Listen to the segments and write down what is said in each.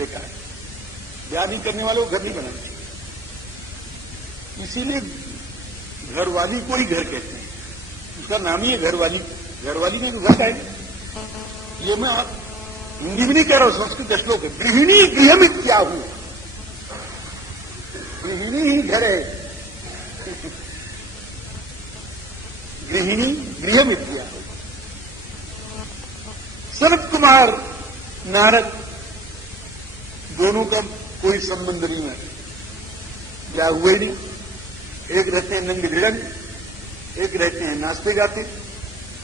बेकार। ब्याह नहीं करने वाले को घर नहीं बनाना चाहिए। इसीलिए घरवाली को ही घर कहते हैं, उसका नाम ही है घरवाली। घरवाली में तो घर है। ये मैं हिंदी में नहीं कह रहा हूं, संस्कृत श्लोक है। गृहिणी गृहमित क्या हूं, गृहिणी ही घर है। गृहिणी गृहमित क्या हूं। सनत कुमार नारद दोनों का कोई संबंध नहीं है, क्या हुए नहीं। एक रहते हैं नंग धिड़ंग, एक रहते हैं नाचते गाते।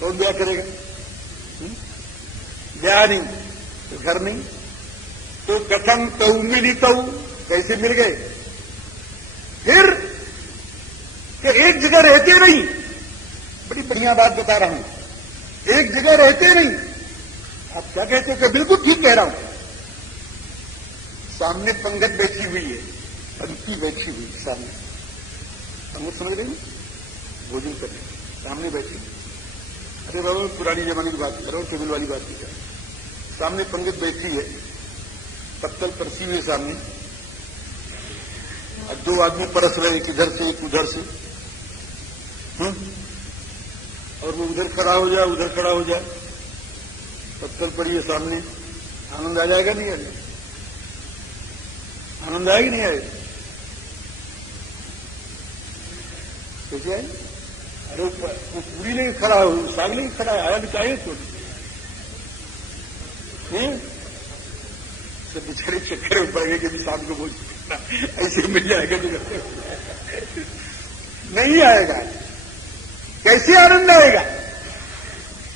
कौन ब्याह करेगा? ब्याह नहीं तो घर नहीं, तो कथम तऊ मिली तऊ, कैसे मिल गए? फिर कि एक जगह रहते नहीं। बड़ी बढ़िया बात बता रहा हूं, एक जगह रहते नहीं। आप क्या कहते हो? कि बिल्कुल ठीक कह रहा हूं। सामने पंगत बैठी हुई है, पंक्ति बैठी हुई सामने, हम समझ रहे हैं, भोजन कर रहे हैं, सामने बैठी। अरे बाबा पुरानी जमाने की बात कर रहा हूं, टेबल वाली बात नहीं कर रहा। सामने पंगत बैठी है, पत्तल परसी हुए सामने, और दो आदमी परस रहे, एक इधर से एक उधर से। और वो उधर खड़ा हो जाए, उधर खड़ा हो जाए, पत्तल पड़ी है सामने। आनंद आ जाएगा नहीं आएगा? आनंद आएगा नहीं आएगा? कैसे आए? अरे वो पूरी लेके खड़ा हो, साग लेके खड़ा है, आया भी चाहिए तो सब बेचारे चक्कर में पड़ गए कि शाम को बोझ ऐसे मिल जाएगा तो नहीं आएगा। कैसे आनंद आएगा?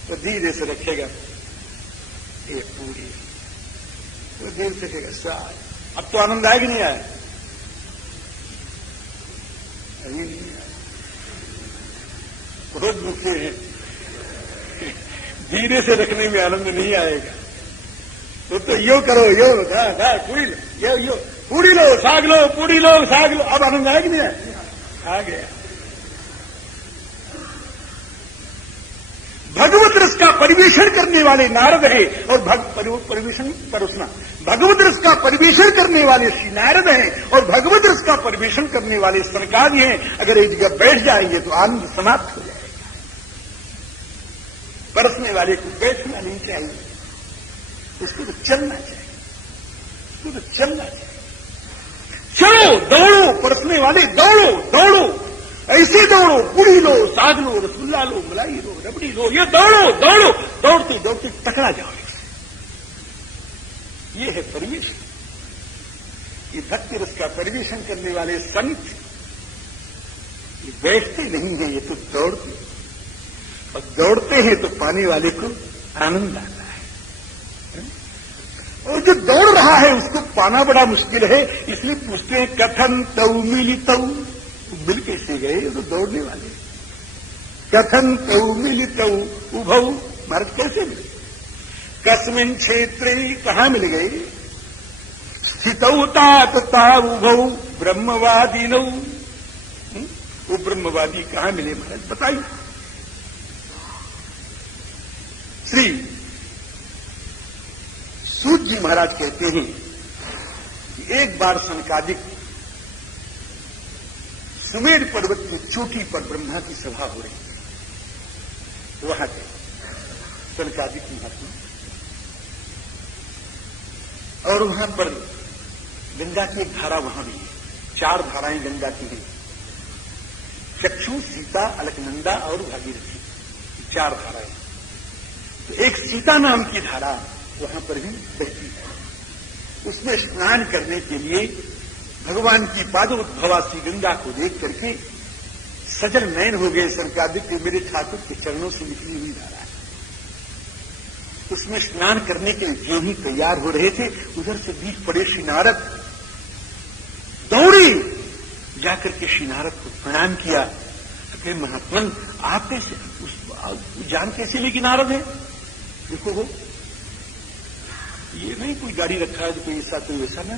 तो धीरे से रखेगा ये पूरी, वो धीरे से रखेगा साग। अब तो आनंद आएगा नहीं आया? अभी नहीं आया। बहुत दुखे हैं, धीरे से रखने में आनंद नहीं आएगा। तो यो करो, यो पूरी लो, यो पूरी लो, साग लो, पूरी लो, साग लो। अब आनंद आएगा नहीं आया? आ गया। भगवत रस का परिवेशन करने वाले नारद हैं और परिवेशन परोसना, भगवत रस का परिवेशन करने वाले श्री नारद हैं और भगवत रस का परिवेशन करने वाले सनकादि हैं। अगर एक जगह बैठ जाएंगे तो आनंद समाप्त हो जाएगा। परसने वाले को बैठना नहीं चाहिए, उसको तो चलना चाहिए, उसको तो चलना चाहिए। चलो दौड़ो, परसने वाले दौड़ो, दौड़ो, ऐसे दौड़ो, पूरी लो, साग लो, रसगुल्ला लो, मलाई लो, रबड़ी लो, ये दौड़ो दौड़ो, दौड़ते दौड़ते टकरा जाओ। ये है परिवेशन। ये भक्ति रस का परिवेशन करने वाले संत ये बैठते नहीं है, ये तो दौड़ते, और दौड़ते हैं तो पाने वाले को आनंद आता है। और जो दौड़ रहा है उसको पाना बड़ा मुश्किल है, इसलिए पूछते हैं कथन तऊ मिली तऊ, मिल कैसे गए? ये तो दौड़ने वाले। कथन तऊ मिली तऊ उभऊ, महाराज कैसे मिले? कस्मिन क्षेत्रे, कहां मिल गए? स्थितौ तात ता उभऊ ब्रह्मवादी नौ, वो ब्रह्मवादी कहां मिले महाराज बताइए। श्री सूत जी महाराज कहते हैं कि एक बार सनकादिक सुमेर पर्वत की चोटी पर ब्रह्मा की सभा हो रही थी, वहां गए सनकादिक महात्मा, और वहां पर गंगा की एक धारा वहां भी है, 4 धाराएं गंगा की हैं, चक्षु, सीता, अलकनंदा और भागीरथी, 4 धाराएं। तो एक सीता नाम की धारा वहां पर भी बहती है। उसमें स्नान करने के लिए भगवान की पादोद्भवा श्री गंगा को देख करके सजल नयन हो गए सनकादिक के, मेरे ठाकुर के चरणों से निकली हुई धारा है। उसमें स्नान करने के लिए जो ही तैयार हो रहे थे, उधर से बीच पड़े श्री नारद, दौड़े जाकर के श्री नारद को प्रणाम किया। अरे महात्मन आप कैसे जान कैसे लेकिन नारद है? देखो वो ये नहीं कोई गाड़ी रखा है तो कोई ऐसा कोई वैसा ना,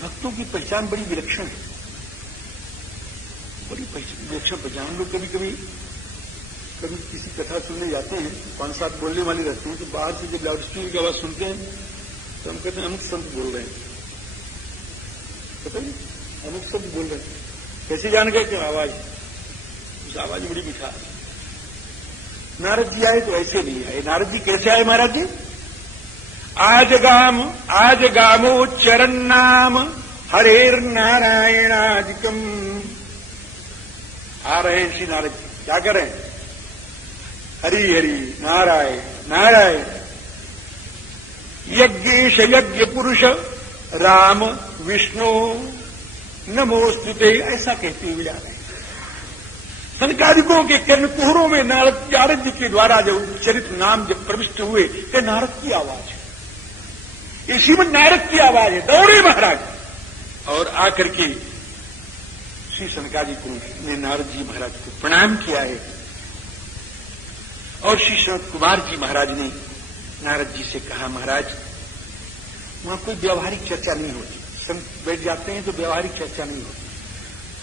भक्तों की पहचान बड़ी विलक्षण है, बड़ी विलक्षण पहचान। लोग कभी कभी किसी कथा सुनने जाते हैं, 5-7 बोलने वाले रहते हैं, तो बाहर से जब लाउड स्पीकर की आवाज सुनते हैं तो हम कहते हैं अमुक संत बोल रहे हैं, पता नहीं अमुक संत बोल रहे हैं। कैसे जान गए कि आवाज, उस आवाज बड़ी मिठा। नारद जी आए तो ऐसे नहीं आए। नारद जी कैसे आए महाराज जी? आज गामो चरण नाम हरेर नारायणादिकम। आ रहे हैं श्री नारद जी, क्या कर रहे हैं? हरि हरि नारायण नारायण। यज्ञेश यज्ञ पुरुष राम विष्णु नमोस्तुते, ऐसा कहते हुए आ रहे हैं। सनकादिकों के कर्णकुहरों में नारद जी के द्वारा जब चरित नाम जब प्रविष्ट हुए तो नारद की आवाज है, ये श्रीमद नारद की आवाज है। दौड़े महाराज और आकर के श्री सनकादिकों ने नारद जी महाराज को प्रणाम किया है। और श्री सनत कुमार जी महाराज ने नारद जी से कहा, महाराज वहां कोई व्यवहारिक चर्चा नहीं होती, संत बैठ जाते हैं तो व्यवहारिक चर्चा नहीं होती।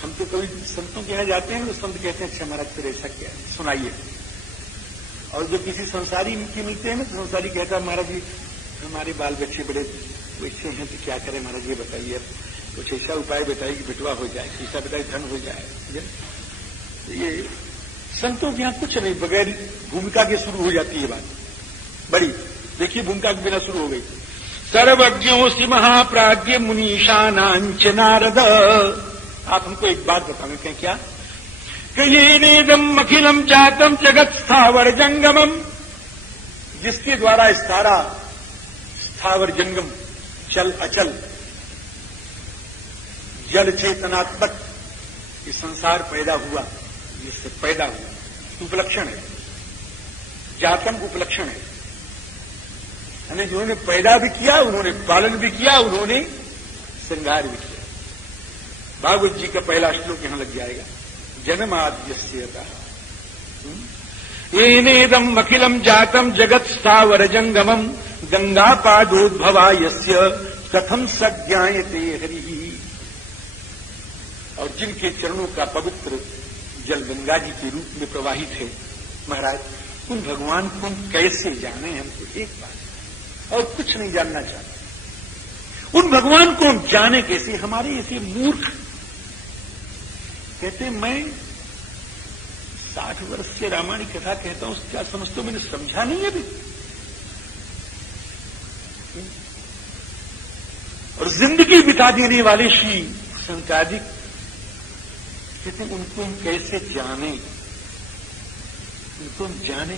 हम तो कभी संतों के यहां जाते हैं तो संत कहते हैं अच्छा महाराज फिर ऐसा क्या है सुनाइए। और जो किसी संसारी के मिलते हैं ना तो संसारी कहता है महाराज जी हमारे बाल बच्चे बड़े वैसे हैं तो क्या करें महाराज ये बताइए, कुछ ऐसा उपाय बताइए कि बिटवा हो जाए, ऐसा बताइए धन हो जाए। ये संतों के यहां कुछ नहीं, बगैर भूमिका के शुरू हो जाती है बात बड़ी। देखिए भूमिका के बिना शुरू हो गई। सर्वज्ञोऽसि महाप्राज्ञ मुनीशानांच नारद। आप हमको एक बात बताएंगे कहें क्या? येनेदम अखिलम जातम जगत स्थावर जंगमम, जिसके द्वारा सारा स्थावर जंगम चल अचल जल चेतनात्मक ये संसार पैदा हुआ, जिससे पैदा हुआ उपलक्षण है, जातम उपलक्षण है। यानी जिन्होंने पैदा भी किया, उन्होंने पालन भी किया, उन्होंने श्रृंगार भी किया। भागवत जी का पहला श्लोक यहां लग जाएगा, जन्माद्यस्यतः येनेदम अखिलम जातम जगत स्थावर जंगमम गंगा पादोद्भवा यस्य कथम सज्ञायते हरिः। और जिनके चरणों का पवित्र जल गंगा जी के रूप में प्रवाहित है, महाराज उन भगवान को हम कैसे जाने? हमको एक बात और कुछ नहीं जानना चाहते। उन भगवान को हम जाने कैसे? हमारे ऐसे मूर्ख कहते मैं 60 वर्ष से रामायण की कथा कहता हूं, क्या समझते हो? मैंने समझा नहीं अभी। और जिंदगी बिता देने वाले श्री सनकादिक कहते उनको हम कैसे जाने? उनको हम जाने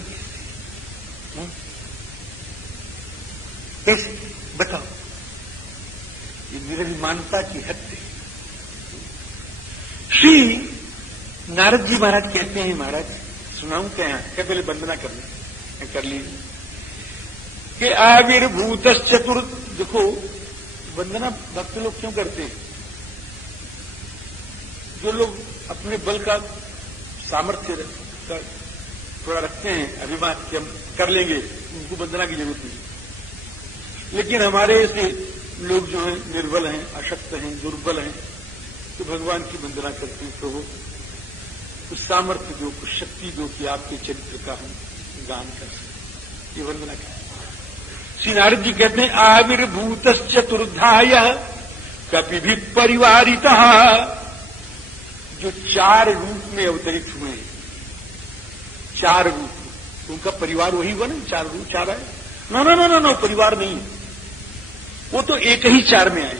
कैसे? बताओ। ये निरभिमानता की हद है। श्री नारद जी महाराज कहते हैं, महाराज सुनाऊं क्या? क्या पहले वंदना कर लीजिए कि आविर्भूत चतुर्थ। देखो वंदना भक्त लोग क्यों करते हैं? जो लोग अपने बल का सामर्थ्य थोड़ा रखते हैं, अभिमान कि हम कर लेंगे, उनको वंदना की जरूरत नहीं। लेकिन हमारे ऐसे लोग जो हैं निर्बल हैं, अशक्त हैं, दुर्बल हैं, तो भगवान की वंदना करते हैं, प्रभु कुछ सामर्थ्य दो, कुछ शक्ति दो कि आपके चरित्र का हम गान कर सकें। ये वंदना क्या है? श्री नारद जी कहते हैं आविर्भूत चतुर्धाय कपिभिः परिवारितः। जो 4 रूप में अवतरित हुए हैं, 4 रूप, उनका परिवार वही हुआ ना? 4 रूप 4 है। नो परिवार नहीं, वो तो एक ही 4 में आए।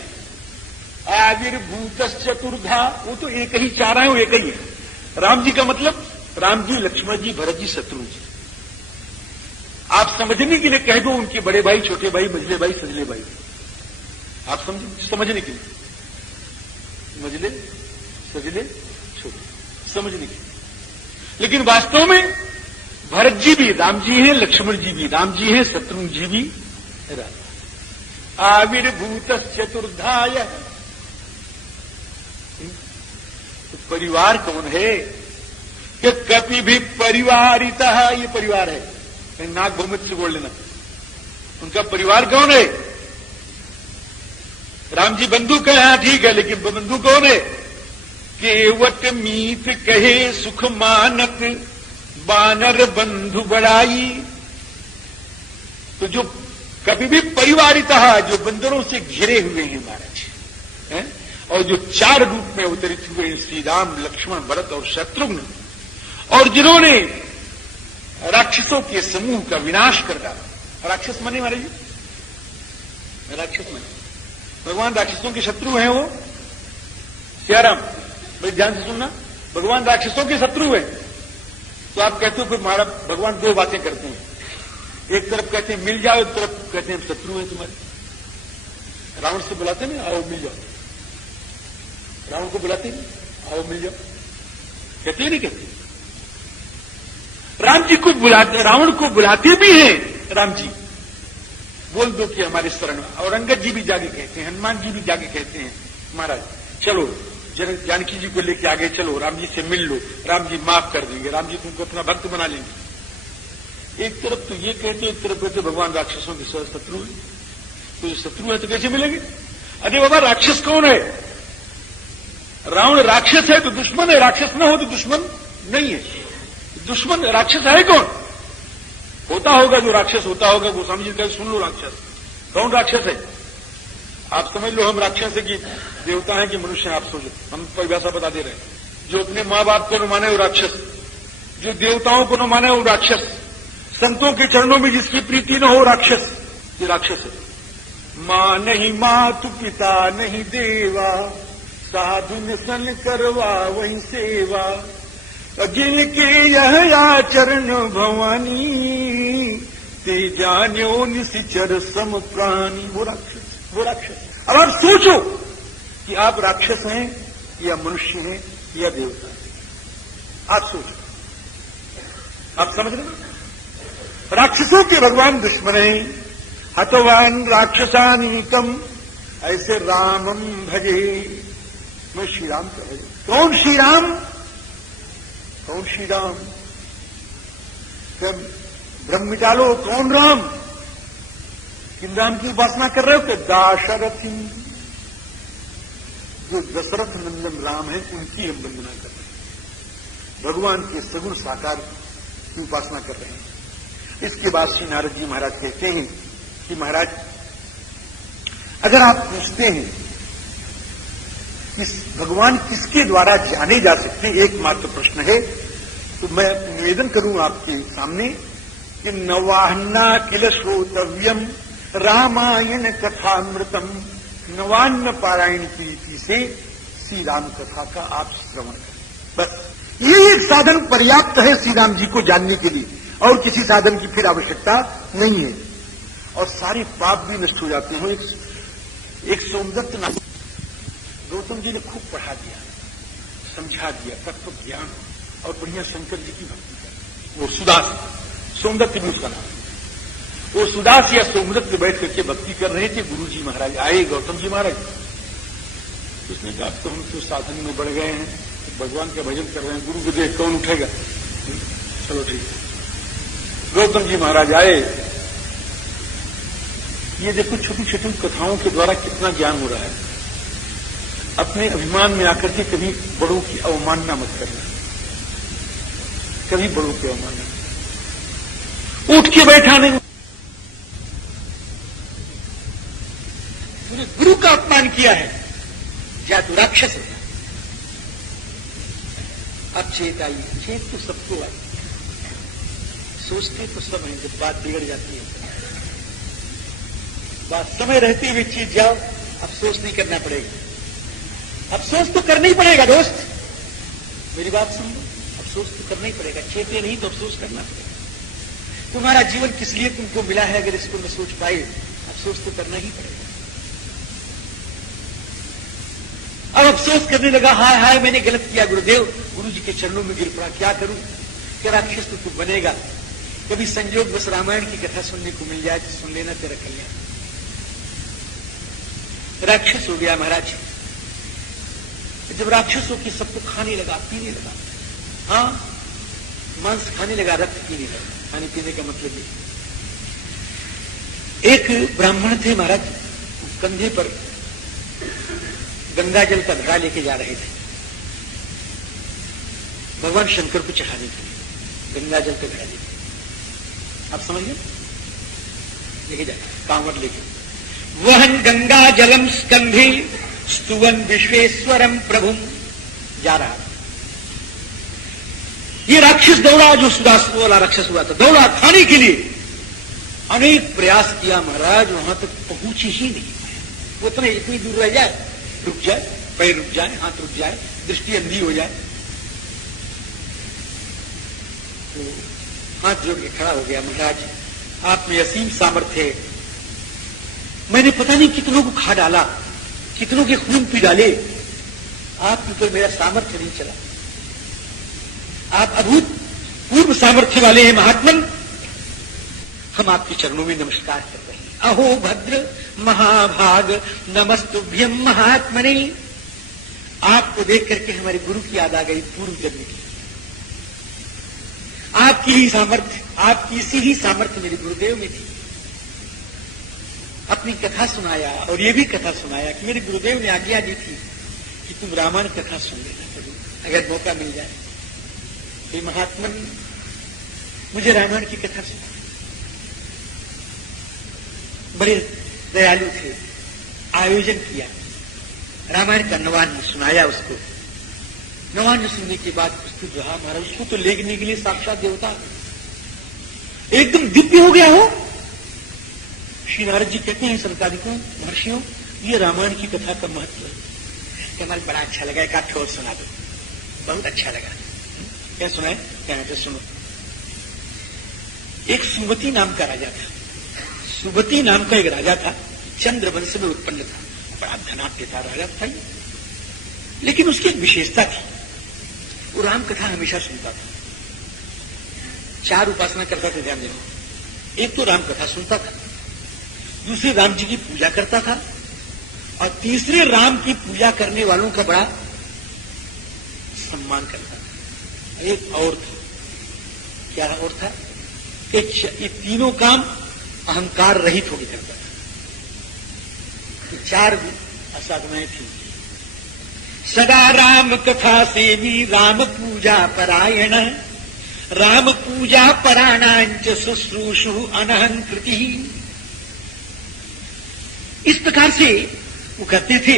आविर्भूत चतुर्धा, वो तो एक ही 4 आए, वो एक ही है। राम जी का मतलब राम जी, लक्ष्मण जी, भरत जी, शत्रुघ्न जी। आप समझने के लिए कह दो उनके बड़े भाई, छोटे भाई, मझले भाई, सजले भाई। आप समझने के लिए मझले, सजले, छोटे, समझने के लिए। लेकिन वास्तव में भरत जी भी राम जी हैं, लक्ष्मण जी भी राम जी हैं, शत्रुघ्न जी भी राम। आविर्भूत चतुर्धाय, तो परिवार कौन है? कि कपिभिः परिवारितः, ये परिवार है। नाक भूमित से बोल लेना। उनका परिवार कौन है? राम जी बंधु है, हाँ ठीक है, लेकिन बंधु कौन है? केवट मीत कहे सुख मानक बानर बंधु बड़ाई। तो जो कभी भी परिवारितः जो बंदरों से घिरे हुए हैं महाराज हैं? और जो 4 रूप में अवतरित हुए हैं, श्री राम, लक्ष्मण, भरत और शत्रुघ्न, और जिन्होंने राक्षसों के समूह का विनाश कर डाला। राक्षस माने महाराज, राक्षस माने भगवान राक्षसों के शत्रु हैं वो। सियाराम भाई ध्यान से सुनना, भगवान राक्षसों के शत्रु हैं। तो आप कहते हो कि महाराज भगवान 2 बातें करते हैं, एक तरफ कहते हैं मिल जाओ, एक तरफ कहते हैं शत्रु हैं तुम्हारे। रावण से बुलाते नहीं आओ मिल जाओ, रावण को बुलाते नहीं आओ मिल जाओ, कहते नहीं कहते। राम जी को बुलाते, रावण को बुलाते भी हैं राम जी, बोल दो कि हमारे शरण में। और अंगद जी भी जाके कहते हैं, हनुमान जी भी जाके कहते हैं महाराज चलो जानकी जी को लेके आगे चलो, राम जी से मिल लो, राम जी माफ कर देंगे, राम जी तुमको अपना भक्त बना लेंगे। एक तरफ तो ये कहते, एक तरफ कहते भगवान राक्षसों के शत्रु है। तो ये शत्रु है तो कैसे मिलेंगे? अरे बाबा राक्षस कौन है? रावण राक्षस है तो दुश्मन है, राक्षस ना हो तो दुश्मन नहीं है। दुश्मन राक्षस है कौन? होता होगा जो राक्षस होता होगा, गोस्वामी जी का सुन लो राक्षस कौन राक्षस है। आप समझ लो हम राक्षस है कि देवता है कि मनुष्य है, आप सोचो, हम परिभाषा बता दे रहे हैं। जो अपने मां बाप को न माने वो राक्षस, जो देवताओं को न माने वो राक्षस, संतों के चरणों में जिसकी प्रीति न हो राक्षस, ये राक्षस है। मां नहीं मातु पिता नहीं देवा, साधु न सन करवा वही सेवा, अगिन के यह आचरण भवानी, ते जान्यो निशिचर सम प्राणी। वो राक्षस, वो राक्षस। अब आप सोचो कि आप राक्षस हैं या मनुष्य हैं या देवता हैं। आप सोचो, आप समझ रहे हैं? राक्षसों के भगवान दुश्मन हैं। हतवान राक्षसानीकम ऐसे रामम भजे, मैं श्री राम का भजे। कौन श्री राम? कौन श्री राम? ब्रह्म मिटा लो, कौन राम? किन राम की उपासना कर रहे हो? कि दाशरथी, जो दशरथ नंदन राम है उनकी हम वंदना कर रहे हैं, भगवान के सगुण साकार की उपासना कर रहे हैं। इसके बाद श्री नारद जी महाराज कहते हैं कि महाराज अगर आप पूछते हैं कि भगवान किसके द्वारा जाने जा सकते हैं, एकमात्र प्रश्न है, तो मैं निवेदन करूं आपके सामने कि नवान्ना किल श्रोतव्यम रामायण कथामृतम। नवान्न पारायण की रीति से श्री राम कथा का आप श्रवण करें। बस ये एक साधन पर्याप्त है श्री राम जी को जानने के लिए, और किसी साधन की फिर आवश्यकता नहीं है। और सारे पाप भी नष्ट हो जाते हैं। एक सोमदत्त नाम गौतम जी ने खूब पढ़ा दिया, समझा दिया, तत्व ज्ञान और बढ़िया शंकर जी की भक्ति कर। वो सुदास, सोमदत्त भी उसका नाम। वो सुदास या सोमदत्त बैठ करके भक्ति कर रहे थे। गुरु जी महाराज आए, गौतम जी महाराज, उसने कहा तो हम तो साधन में बढ़ गए हैं, भगवान का भजन कर रहे हैं, गुरु को देख कौन उठेगा? चलो ठीक है। गौतम जी महाराज आए, ये देखो छोटी छोटी कथाओं के द्वारा कितना ज्ञान हो रहा है। अपने अभिमान में आकर के कभी बड़ों की अवमानना मत करना, कभी बड़ों की अवमानना। उठ के बैठा नहीं, तूने गुरु का अपमान किया है, या तू राक्षस है। अब चेत आई, चेत तो सबको आई, सोचते तो सब हैं, जब बात बिगड़ जाती है, बात समय रहते हुए चीज जाओ, अफसोस नहीं करना पड़ेगा। अफसोस तो करना ही पड़ेगा दोस्त, मेरी बात सुन लो, अफसोस तो करना ही पड़ेगा। चेते नहीं तो अफसोस करना पड़ेगा। तुम्हारा जीवन किस लिए तुमको मिला है, अगर इसको न सोच पाए, अफसोस तो करना ही पड़ेगा। अब अफसोस करने लगा, हाय हाय मैंने गलत किया गुरुदेव, गुरु जी के चरणों में गिर पड़ा, क्या करूं? क्या राक्षस तो तू बनेगा, कभी संयोग बस रामायण की कथा सुनने को मिल जाए तो सुन लेना, तेरा कल्याण। राक्षस हो गया महाराज। जब राक्षस हो के सबको खाने लगा, पीने लगा, हाँ मांस खाने लगा, रक्त पीने लगा। खाने पीने का मतलब ये, एक ब्राह्मण थे महाराज, कंधे पर गंगा जल का घड़ा लेके जा रहे थे भगवान शंकर को चढ़ाने के लिए, गंगा जल का घड़ा लेके। आप समझ गए? लेके जाए कांवर लेके। वहन गंगा जलम स्कंधे स्तुवन विश्वेश्वरम प्रभुम, जा रहा। ये राक्षस दौड़ा, जो सुदासु वाला राक्षस हुआ था, दौड़ा खाने के लिए। अनेक प्रयास किया महाराज, वहां तक पहुंच ही नहीं। वो इतनी दूर रह जाए, रुक जाए, पैर रुक जाए, हाथ रुक जाए, दृष्टि अंधी हो जाए। तो हाथ जोड़ के खड़ा हो गया, महाराज आप में असीम सामर्थ्य है। मैंने पता नहीं कितनों को खा डाला, कितनों के खून पी डाले, आप ऊपर मेरा सामर्थ्य नहीं चला। आप अभूतपूर्व सामर्थ्य वाले हैं महात्मन, हम आपके चरणों में नमस्कार कर रहे हैं। अहो भद्र महाभाग नमस्तुभ्यम महात्मने। आपको देख करके हमारे गुरु की याद आ गई, पूर्व जन्म की। आपकी ही सामर्थ्य, आपकी इसी ही सामर्थ्य मेरे गुरुदेव में थी। अपनी कथा सुनाया, और ये भी कथा सुनाया कि मेरे गुरुदेव ने आज्ञा दी थी कि तुम रामायण कथा सुन लेना कभी, अगर मौका मिल जाए। तो महात्मन मुझे रामायण की कथा सुना, बड़े दयालु थे। आयोजन किया, रामायण का नवान्न सुनाया उसको। नवान्न सुनने के बाद प्रस्तुत रहा महाराज, उसको तो लेखने के लिए साक्षात देवता एकदम दिव्य हो गया हो। श्री नारद जी कहते हैं संतानिकों, महर्षियों, ये रामायण की कथा का महत्व है। हमारे बड़ा अच्छा लगा, एक आठ और सुना दो। बहुत अच्छा लगा। क्या सुनाए? क्या तो सुनो। एक सुमति नाम का राजा था। सुमति नाम का एक राजा था, चंद्रवंश में उत्पन्न था, बड़ा धनाढ्य था राजा था। लेकिन उसकी एक विशेषता थी, वो राम कथा हमेशा सुनता था। 4 उपासना करता था, ध्यान देना। एक तो राम कथा सुनता था, दूसरे राम जी की पूजा करता था, और तीसरे राम की पूजा करने वालों का बड़ा सम्मान करता था। एक और था, क्या और था कि ये तीनों काम अहंकार रहित होकर करता था। तो 4 साधनाएं थी। सदा राम कथा सेवी, राम पूजा परायण, राम पूजा पराणांच शुश्रूषु अनहंकृति। इस प्रकार से वो कहते थे।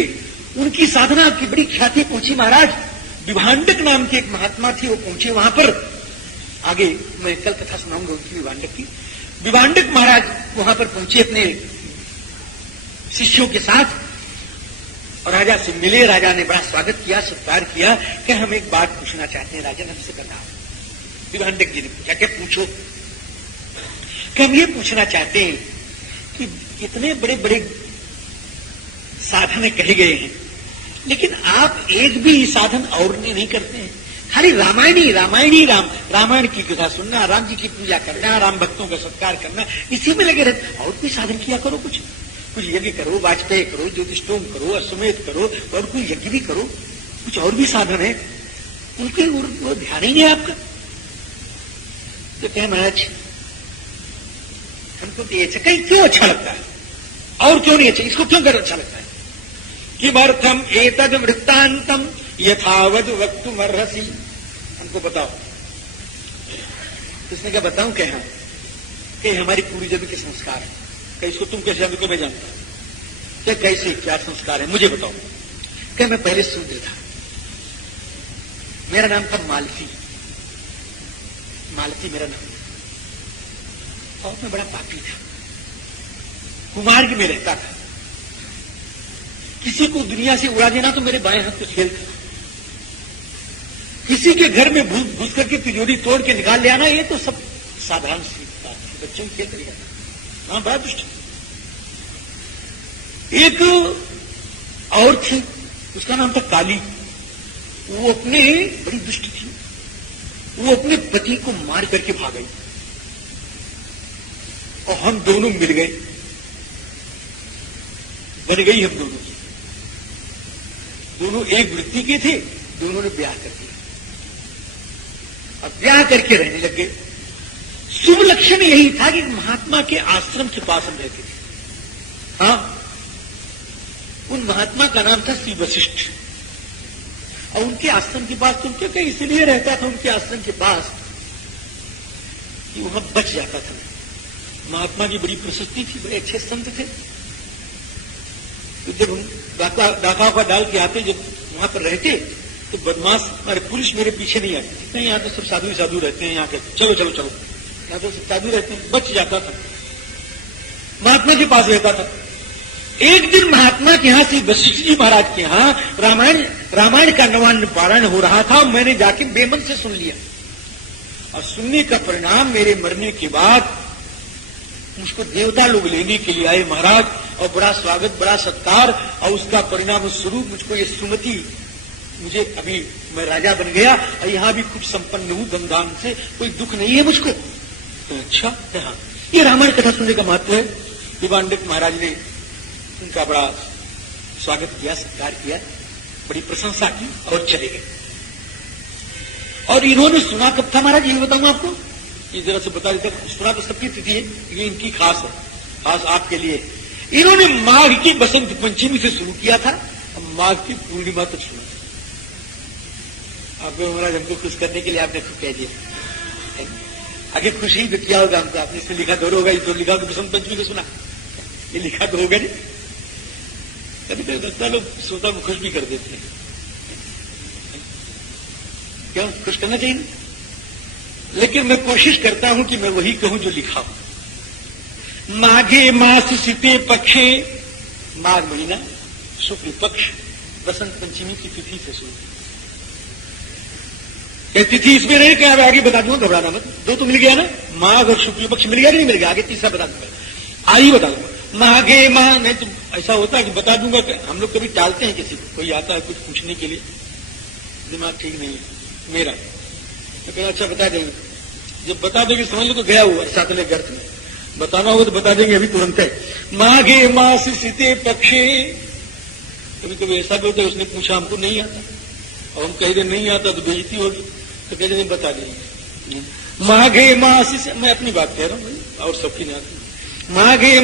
उनकी साधना की बड़ी ख्याति पहुंची महाराज। विभांडक नाम के एक महात्मा थे, वो पहुंचे वहां पर। आगे मैं कल कथा सुनाऊंगा उनकी, विभांडक की। विभांडक महाराज वहां पर पहुंचे अपने शिष्यों के साथ, और राजा से मिले। राजा ने बड़ा स्वागत किया, सत्कार किया कि हम एक बात पूछना चाहते हैं राजन, हमसे बताओ। विभांडक जी ने पूछा कि पूछो। कि हम ये पूछना चाहते हैं कि इतने बड़े बड़े साधन कहे गए हैं, लेकिन आप एक भी साधन और नहीं करते हैं। खाली रामायणी रामायण की कथा सुनना, राम जी की पूजा करना, राम भक्तों का सत्कार करना, इसी में लगे रहते। और कोई साधन किया करो, कुछ यज्ञ करो, वाजपेयी करो, ज्योतिष्टोम करो, अश्वमेध करो, और कोई यज्ञ भी करो। कुछ और भी साधन है, उनके वो ध्यान ही नहीं है आपका। तो क्या महाराज, हमको तो ये कहीं क्यों अच्छा लगता है, और क्यों नहीं अच्छा, इसको क्यों कर अच्छा लगता है? किमर्थम एतद वृत्तांतम यथावद वक्तुमर्हसि। हमको बताओ। किसने क्या बताऊं? क्या कि हमारी पूरी जन्म के संस्कार है। क्या इसको तुम कैसे जानते? मैं जानता हूं। क्या कैसे, क्या संस्कार है मुझे बताओ। क्या मैं पहले शूद्र था, मेरा नाम था मालती। मालती मेरा नाम, और मैं बड़ा पापी था, कुमार्ग में रहता था। किसी को दुनिया से उड़ा देना तो मेरे बाएं हाथ को खेल था। किसी के घर में घुस करके तिजोरी तोड़ के निकाल ले आना, ये तो सब साधारण सी बात है, बच्चों की खेल तरीका था। वहां बड़ा दुष्ट। एक और थी, उसका नाम था काली। वो अपने बड़ी दुष्ट थी, वो अपने पति को मार करके भाग गई, और हम दोनों मिल गए, बन गई हम दोनों की। दोनों एक वृत्ति के थे, दोनों ने ब्याह कर दिया, और ब्याह करके रहने लग गए। शुभ लक्षण यही था कि महात्मा के आश्रम के पास हम रहते थे। हाँ, उन महात्मा का नाम था श्री वशिष्ठ, और उनके आश्रम के पास, तुम क्योंकि इसलिए रहता था उनके आश्रम के पास कि वहां बच जाता था। महात्मा की बड़ी प्रशस्ति थी, बड़े अच्छे संत थे। तो जब हम डाका का डाल के आते, जब वहां पर रहते, तो बदमाश हमारे पुलिस मेरे पीछे नहीं आते थे। यहाँ तो सब साधु ही साधु रहते हैं, यहाँ के चलो चलो चलो, यहाँ तो सब साधु रहते हैं, बच जाता था, महात्मा के पास रहता था। एक दिन महात्मा के यहां से वशिष्ठ जी महाराज के यहां रामायण का नवान्न पारायण हो रहा था, मैंने जाके बेमन से सुन लिया, और सुनने का परिणाम मेरे मरने के बाद मुझको देवता लोग लेने के लिए आए महाराज, और बड़ा स्वागत, बड़ा सत्कार, और उसका परिणाम स्वरूप मुझको ये सुमति, मुझे अभी मैं राजा बन गया और यहां भी खूब संपन्न हूं, धनधान से, कोई दुख नहीं है मुझको। तो अच्छा, हाँ, ये रामायण कथा सुनने का महत्व है। दिवांडक महाराज ने उनका बड़ा स्वागत किया, सत्कार किया, बड़ी प्रशंसा की और चले गए। और इन्होंने सुना कब था महाराज, ये बताऊंगा आपको, ये जरा से बता देता, सुना तो सबकी तिथि है, ये इनकी खास है, खास आपके लिए। इन्होंने माघ की बसंत पंचमी से शुरू किया था, माघ की पूर्णिमा तक सुना। आपको महाराज हमको खुश करने के लिए आपने खुद कह दिया, आगे खुश ही किया होगा हमको, आपने इसमें लिखा तो होगा, तो लिखा तो बसंत पंचमी को सुना, ये लिखा तो होगा नहीं। कभी कभी लगता लोग श्रोता को खुश भी कर देते हैं, क्यों खुश करना चाहिए ना? लेकिन मैं कोशिश करता हूं कि मैं वही कहूं जो लिखा हूं। माघे मास सीते पक्षे, माघ महीना शुक्ल पक्ष, बसंत पंचमी की तिथि से शुरू। ये तिथि इसमें रहे क्या, आगे बता दूंगा, घबराना मत, दो तो मिल गया ना, माघ और शुक्ल पक्ष मिल गया कि नहीं मिल गया, आगे तीसरा बता दूंगा, आई बता दूंगा। माघे माह, नहीं तो ऐसा होता है कि बता दूंगा कि हम लोग कभी टालते हैं किसी को, कोई आता है कुछ पूछने के लिए, दिमाग ठीक नहीं है मेरा, तो कहना अच्छा बता देंगे, जब बता देंगे समझ लो तो गया हुआ सातले गर्त में, बताना होगा तो बता देंगे अभी तुरंत है। माघे मास सीते पक्षे, कभी कभी ऐसा भी होता है, उसने पूछा हमको नहीं आता, और हम कह दे नहीं आता तो बेइज्जती होगी, तो कह देंगे बता देंगे। माघे मास, मैं अपनी बात कह रहा हूं और सबकी नहीं आती। माघे